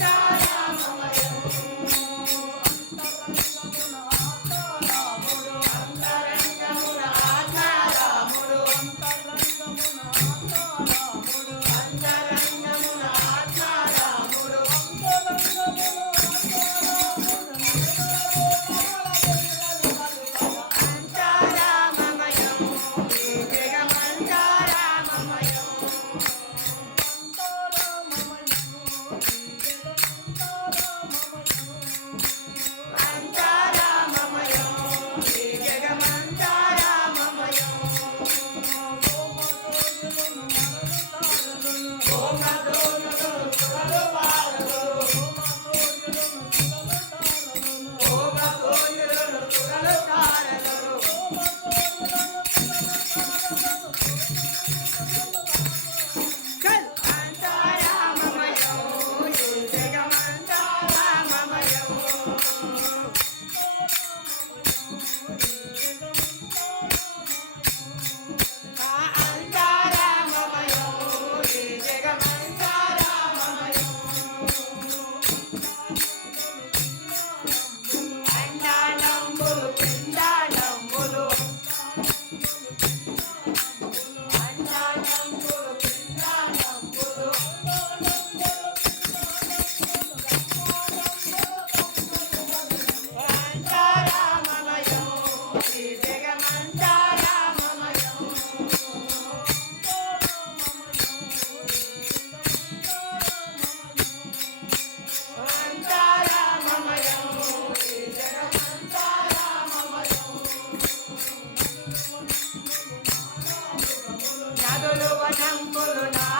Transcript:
die. নাম করো না